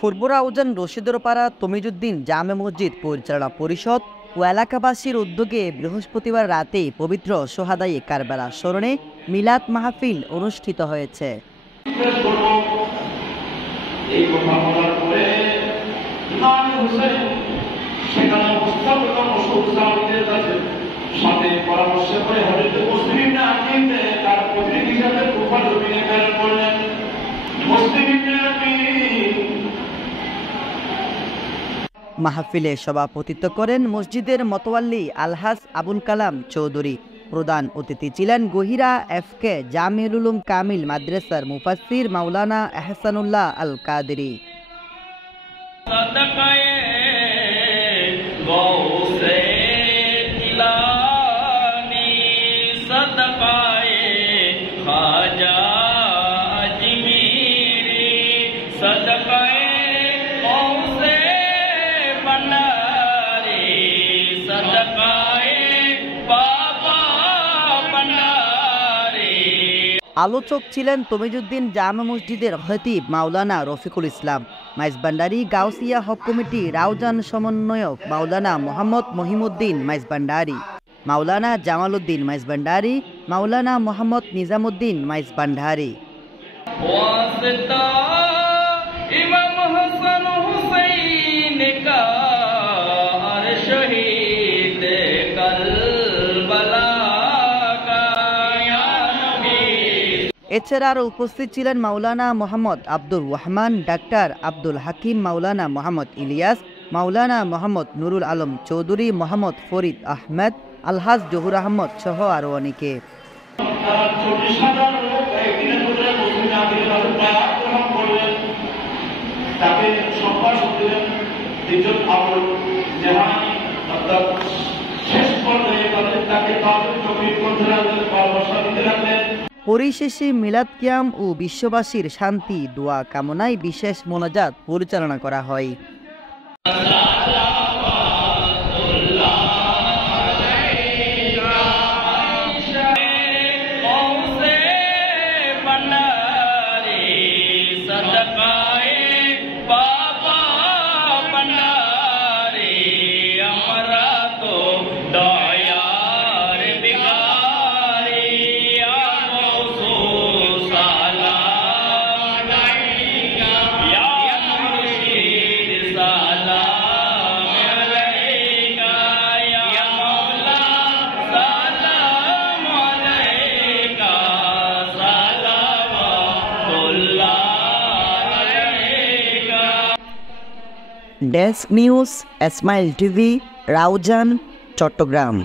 পূর্ব রাউজান রশিদুরপাড়া তমিজুদ্দিন জামে মসজিদ পরিচালনা পরিষদ ও এলাকাবাসীর উদ্যোগে বৃহস্পতিবার রাতে পবিত্র সোহাদায়ে কারবালা স্মরণে মিলাদ মাহফিল অনুষ্ঠিত হয়েছে। মাহফিলে সভাপতিত্ব করেন মসজিদের মতোয়াল্লি আলহাজ আবুল কালাম চৌধুরী। প্রধান অতিথি ছিলেন গহিরা এফকে জামিউল উলুম কামিল মাদ্রাসার মুফাসসির মাওলানা এহসানুল্লাহ আল কাদেরী। আলোচক ছিলেন তমিজুদ্দিন জামে মসজিদের খতিব মাওলানা রফিকুল ইসলাম, মাইজভান্ডারী গাউসিয়া হক কমিটি রাউজান সমন্বয়ক মাওলানা মোহাম্মদ মহিমুদ্দিন মাইজভান্ডারী, মাওলানা জামালউদ্দিন মাইজভান্ডারী, মাওলানা মোহাম্মদ নিজামুদ্দিন মাইজভান্ডারী। এছাড়া আরও উপস্থিত ছিলেন মাওলানা মোহাম্মদ আব্দুর রহমান, ডাক্তার আব্দুল হাকিম, মাওলানা মোহাম্মদ ইলিয়াস, মাওলানা মোহাম্মদ নুরুল আলম চৌধুরী, মোহাম্মদ ফরিদ আহমেদ, আলহাজ জহুর আহমদ সহ আরও অনেকে। পরিশেষে মিলাদ কিয়াম ও বিশ্ববাসীর শান্তি দোয়া কামনায় বিশেষ মোনাজাত পরিচালনা করা হয়। Desk news, Smile TV, Raujan, Chittagong.